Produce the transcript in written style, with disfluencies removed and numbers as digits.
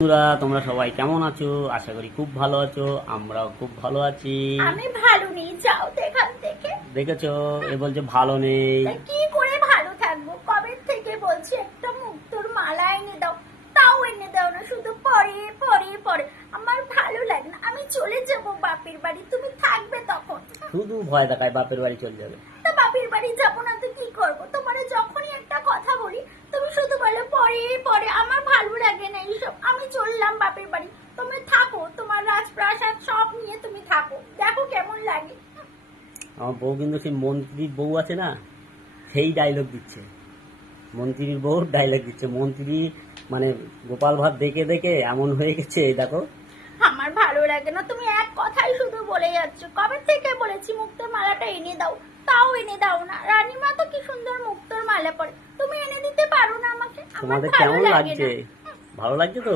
বন্ধুরা, তোমরা সবাই কেমন আছো? আশা করি খুব ভালো আছো। আমরাও খুব ভালো আছি। আমি ভালো নেই, যাও তো এখান থেকে। দেখেছো, এ বলছে ভালো নেই। তা কি করে ভালো থাকবো? কবে থেকে বলছি একটা মুক্তোর মালা এনে দাও, তাও এনে দাও না, শুধু পরে পরে পরে। আমার ভালো লাগে না, আমি চলে যাব বাপের বাড়ি, তুমি থাকবে তখন। শুধু ভয় দেখায় বাপের বাড়ি চলে যাবে। তা বাপের বাড়ি যাবো না তো কি করবো? তোমার যখনই একটা কথা বলি তুমি শুধু বলো পরে পরে। আমার ভালো লাগে না এইসব। আমি চললাম বাপের বাড়ি, তুমি থাকো, তোমার রাজপ্রাসাদ সব নিয়ে তুমি থাকো, দেখো কেমন লাগে। আমার বউ কিন্তু সেই মন্ত্রীর বউ আছে না, সেই ডায়লগ দিচ্ছে। মন্ত্রীর বউ ডায়লগ দিচ্ছে। মন্ত্রী মানে গোপাল ভাঁড় দেখে দেখে এমন হয়ে গেছে, এই দেখো। আমার ভালো লাগে না, তুমি এক কথাই শুধু বলে যাচ্ছ। কবে থেকে বলেছি মুক্তোর মালাটা এনে দাও, তাও এনে দাও না। রানীমা তো কি সুন্দর মুক্তোর মালা পরে, তুমি এনে দিতে পারো না আমাকে? আমার তোমাদের ভালো কেমন লাগে লাগছে? না। ভালো লাগছে তো?